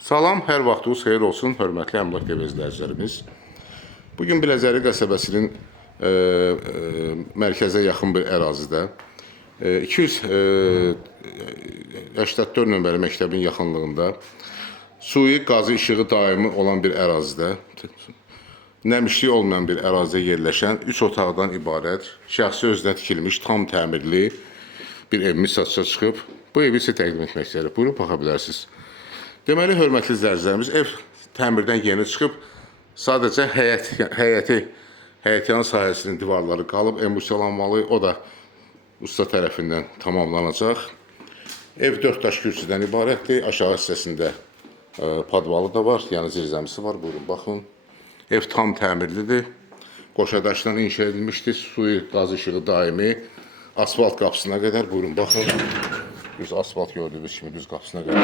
Salam, hər vaxtınız xeyir olsun, hörmətli Əmlak TV izləyicilərimiz. Bugün Biləcəri qəsəbəsinin mərkəzə yaxın bir ərazidə 284 nömrəli məktəbin yaxınlığında suyu qazı işığı daimi olan bir ərazidə, nəmişlik olmayan bir ərazidə yerləşən 3 otaqdan ibarət, şəxsi özünə tikilmiş, tam təmirli bir evimiz satışa çıxıb. Bu evi sizə təqdim etmək istəyirik. Buyurun, baxa bilərsiniz. Deməli, hörmətli izləyicilərimiz, ev təmirdən yeni çıxıb, sadəcə həyətyanı sahəsinin divarları qalıb, emulsiyalanmalı, o da usta tərəfindən tamamlanacaq. Ev 4 daş kürsüdən ibarətdir, aşağı hissəsində padvalı da var, yəni zirzəmisi var, buyurun, baxın. Ev tam təmirlidir, qoşadaşdan inşa edilmişdir, suyu, qaz işığı daimi, asfalt qapısına qədər, buyurun, baxın. Düz asfalt gördüyünüz kimi düz qapısına qədər.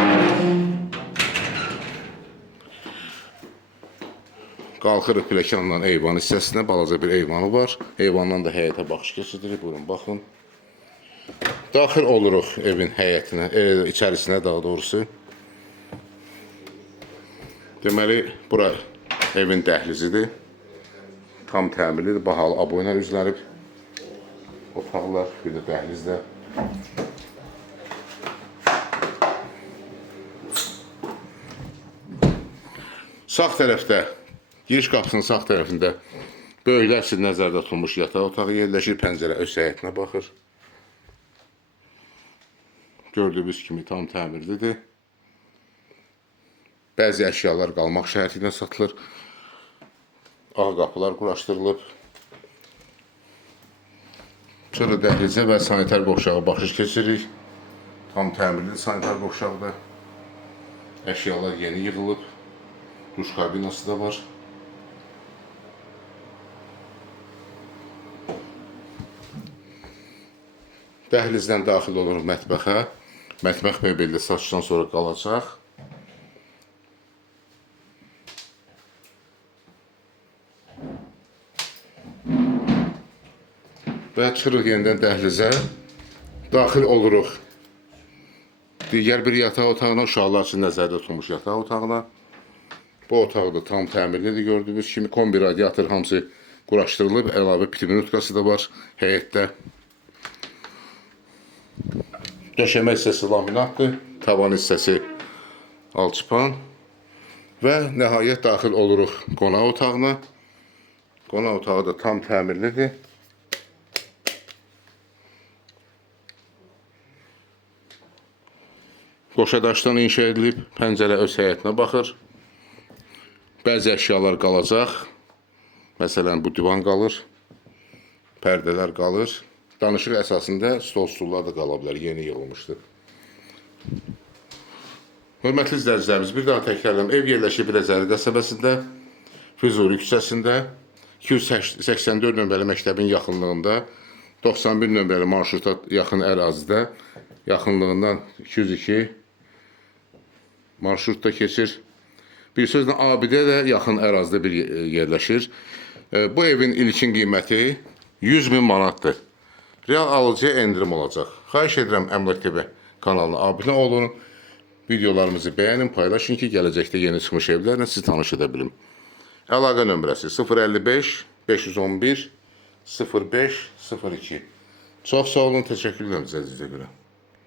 Qalxırıq pləkanla eyvan hissəsinə, balaca bir eyvanı var. Eyvandan da həyətə baxış keçidirik, buyurun, baxın. Daxil oluruq evin həyətinə, içərisinə daha doğrusu. Deməli, bura evin dəhlizidir. Tam təmirlidir, bahalı aboyla üzlənib. Otaqlar, bir də dəhlizdə. Sağ tərəfdə, giriş qapısının sağ tərəfində böyüklər üçün nəzərdə tutulmuş yataq otağı yerləşir, pəncərə öz həyətinə baxır. Gördüyünüz kimi tam təmirlidir. Bəzi əşyalar qalmaq şərti ilə satılır. Ağ qapılar quraşdırılıb. Sonra dəhlizə və sanitar qovşağa baxış keçirik. Tam təmirli sanitar qovşaqda. Əşyalar yeni yığılıb. Duş kabinası da var. Dəhlizdən daxil oluruq mətbəxə. Mətbəx mebelli satışdan sonra qalacaq. Və çıxırıq yenidən dəhlizə. Daxil oluruq digər bir yataq otağına, uşaqlar üçün nəzərdə tutulmuş yataq otağına. Bu otaq da tam təmirlidir, gördüyünüz kimi. Kombi radiator hamısı quraşdırılıb, əlavə piti minutkası da var həyətdə. Döşəmə hissəsi laminatdır, tavan hissəsi alçıpan. Və nəhayət daxil oluruq qonaq otağına. Qonaq otağı da tam təmirlidir. Qoşadaşdan inşa edilib, pəncərə öz həyətinə baxır. Bəzi əşyalar qalacaq. Məsələn, bu divan qalır, pərdələr qalır. Danışıq əsasında stol-stullar da qala bilər, yeni yığılmışdır. Hörmətli izləyicilərimiz, bir daha təkrarlayım. Ev yerləşir Biləcəri qəsəbəsində, Füzuli küçəsində, 284 nömrəli məktəbin yaxınlığında, 91 nömrəli marşruta yaxın ərazidə, yaxınlığından 202 marşrutda keçir. Bir sözlə, abidə də yaxın ərazidə bir yerləşir. Bu evin ilkin qiyməti 100.000 manatdır. Real alıcıya endirim olacaq. Xahiş edirəm Əmlak TV kanalına abunə olun. Videolarımızı bəyənin, paylaşın ki, gələcəkdə yeni çıxmış evlərlə sizi tanış edə bilim. Əlaqə nömrəsi 055 511 0502. Çox sağ olun, təşəkkür edirəm sizə görə.